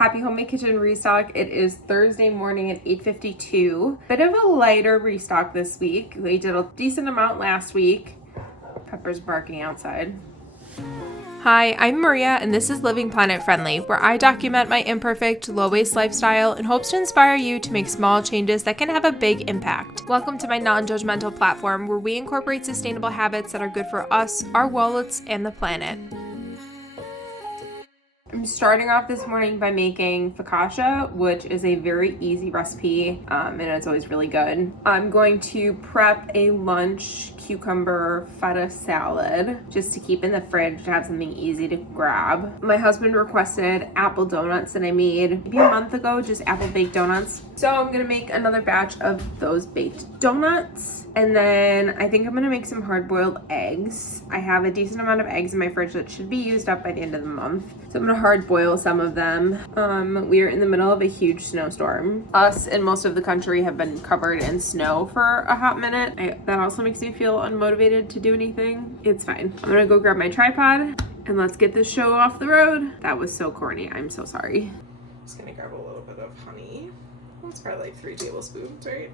Happy Homemade Kitchen Restock. It is Thursday morning at 8:52. Bit of a lighter restock this week. We did a decent amount last week. Pepper's barking outside. Hi, I'm Maria, and this is Living Planet Friendly, where I document my imperfect, low-waste lifestyle in hopes to inspire you to make small changes that can have a big impact. Welcome to my non-judgmental platform, where we incorporate sustainable habits that are good for us, our wallets, and the planet. I'm starting off this morning by making focaccia, which is a very easy recipe, and it's always really good. I'm going to prep a lunch cucumber feta salad just to keep in the fridge to have something easy to grab. My husband requested apple donuts that I made maybe a month ago, just apple baked donuts. So I'm gonna make another batch of those baked donuts. And then I think I'm gonna make some hard-boiled eggs. I have a decent amount of eggs in my fridge that should be used up by the end of the month. So I'm gonna hard-boil some of them. We are in the middle of a huge snowstorm. Us and most of the country have been covered in snow for a hot minute. That also makes me feel unmotivated to do anything. It's fine. I'm gonna go grab my tripod and let's get this show off the road. That was so corny, I'm so sorry. Just gonna grab a little bit of honey. It's probably like 3 tablespoons, right?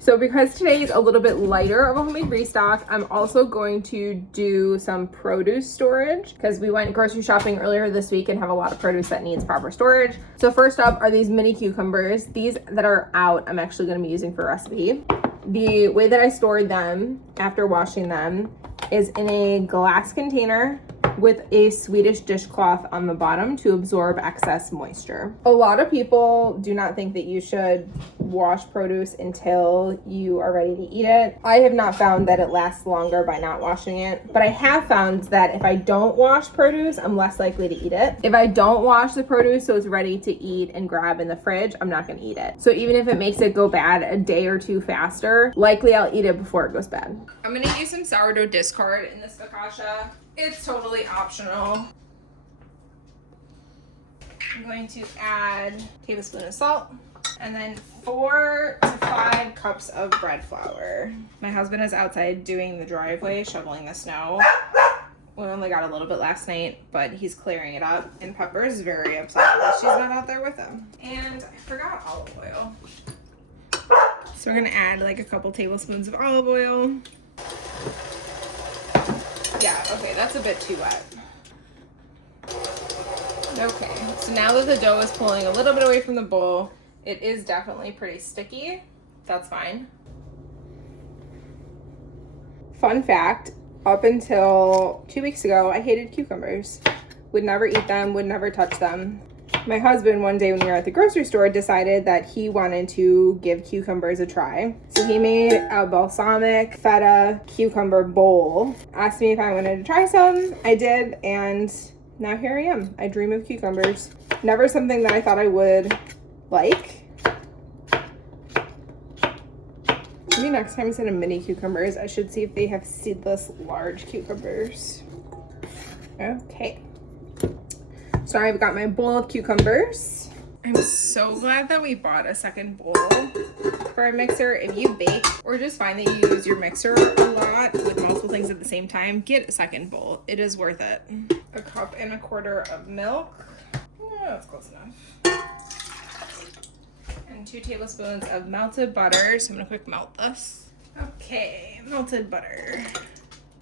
So because today is a little bit lighter of a homemade restock, I'm also going to do some produce storage because we went grocery shopping earlier this week and have a lot of produce that needs proper storage. So first up are these mini cucumbers. These that are out, I'm actually going to be using for a recipe. The way that I stored them after washing them is in a glass container with a Swedish dishcloth on the bottom to absorb excess moisture. A lot of people do not think that you should wash produce until you are ready to eat it. I have not found that it lasts longer by not washing it, but I have found that if I don't wash produce, I'm less likely to eat it. If I don't wash the produce so it's ready to eat and grab in the fridge, I'm not gonna eat it. So even if it makes it go bad a day or two faster, likely I'll eat it before it goes bad. I'm gonna use some sourdough discard in this focaccia. It's totally optional. I'm going to add a tablespoon of salt and then 4 to 5 cups of bread flour. My husband is outside doing the driveway, shoveling the snow. We only got a little bit last night, but he's clearing it up. And Pepper is very upset that she's not out there with him. And I forgot olive oil. So we're gonna add like a couple tablespoons of olive oil. Yeah, okay, that's a bit too wet. Okay, so now that the dough is pulling a little bit away from the bowl, it is definitely pretty sticky. That's fine. Fun fact, up until 2 weeks ago, I hated cucumbers. Would never eat them, would never touch them. My husband, one day when we were at the grocery store, decided that he wanted to give cucumbers a try. So he made a balsamic feta cucumber bowl. Asked me if I wanted to try some. I did, and now here I am. I dream of cucumbers. Never something that I thought I would like. Maybe next time instead of mini cucumbers, I should see if they have seedless large cucumbers. Okay. So I've got my bowl of cucumbers. I'm so glad that we bought a second bowl for our mixer. If you bake or just find that you use your mixer a lot with multiple things at the same time, get a second bowl. It is worth it. 1.25 cups of milk. Oh, that's close enough. And 2 tablespoons of melted butter. So I'm gonna quick melt this. Okay, melted butter.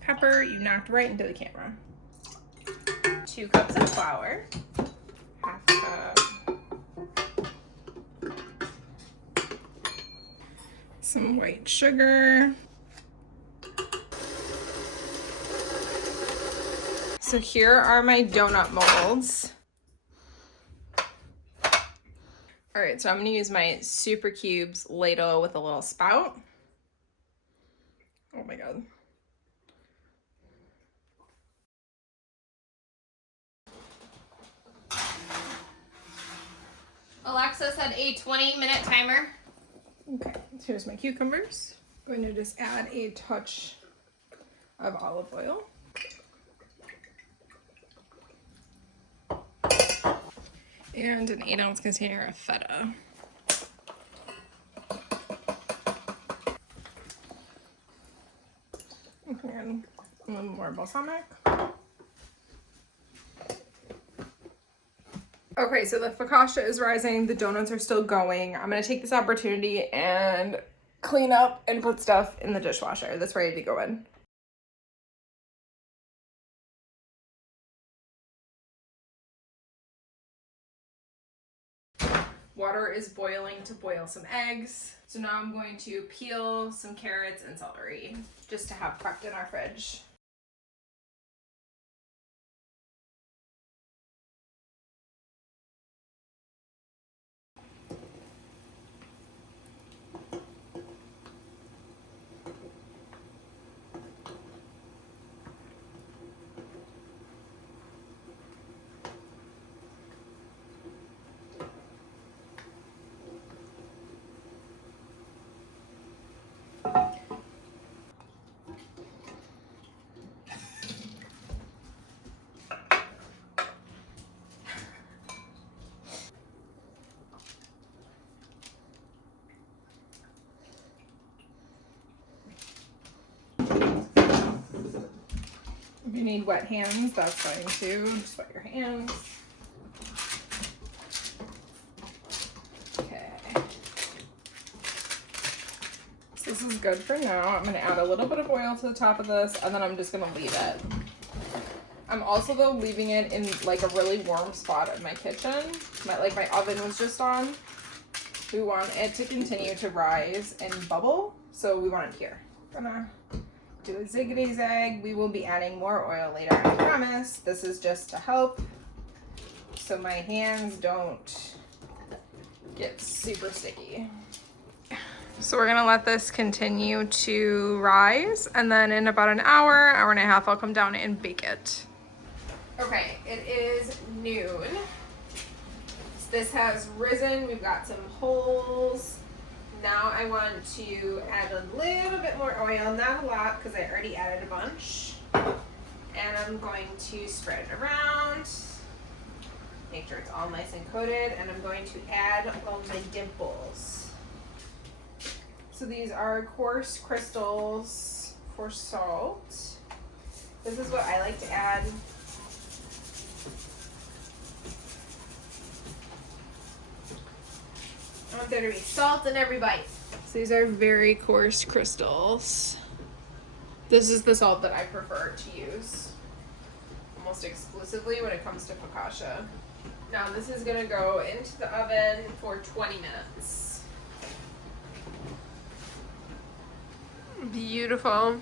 Pepper, you knocked right into the camera. 2 cups of flour, 1/2 cup, some white sugar. So here are my donut molds. All right, so I'm gonna use my Super Cubes ladle with a little spout. Oh my God. Alexa set a 20-minute timer. Okay, so here's my cucumbers. I'm going to just add a touch of olive oil. And an 8-ounce container of feta. And a little more balsamic. Okay, so the focaccia is rising, the donuts are still going. I'm gonna take this opportunity and clean up and put stuff in the dishwasher that's ready to go in. Water is boiling to boil some eggs. So now I'm going to peel some carrots and celery just to have prepped in our fridge. If you need wet hands, that's fine too. Just wet your hands. Okay. So this is good for now. I'm gonna add a little bit of oil to the top of this, and then I'm just gonna leave it. I'm also though leaving it in like a really warm spot in my kitchen. My oven was just on. We want it to continue to rise and bubble, so we want it here. Gonna do a ziggity zag. We will be adding more oil later, I promise. This is just to help so my hands don't get super sticky. So we're gonna let this continue to rise, and then in about an hour and a half, I'll come down and bake it. Okay, it is noon. So this has risen. We've got some holes. Now I want to add a little bit more oil, not a lot because I already added a bunch. And I'm going to spread it around, make sure it's all nice and coated, and I'm going to add all my dimples. So these are coarse crystals for salt. This is what I like to add. I want there to be salt in every bite. So these are very coarse crystals. This is the salt that I prefer to use almost exclusively when it comes to focaccia. Now this is gonna go into the oven for 20 minutes. Beautiful.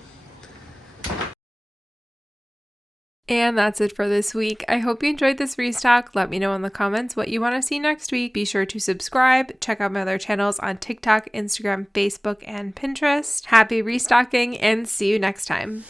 And that's it for this week. I hope you enjoyed this restock. Let me know in the comments what you want to see next week. Be sure to subscribe. Check out my other channels on TikTok, Instagram, Facebook, and Pinterest. Happy restocking and see you next time.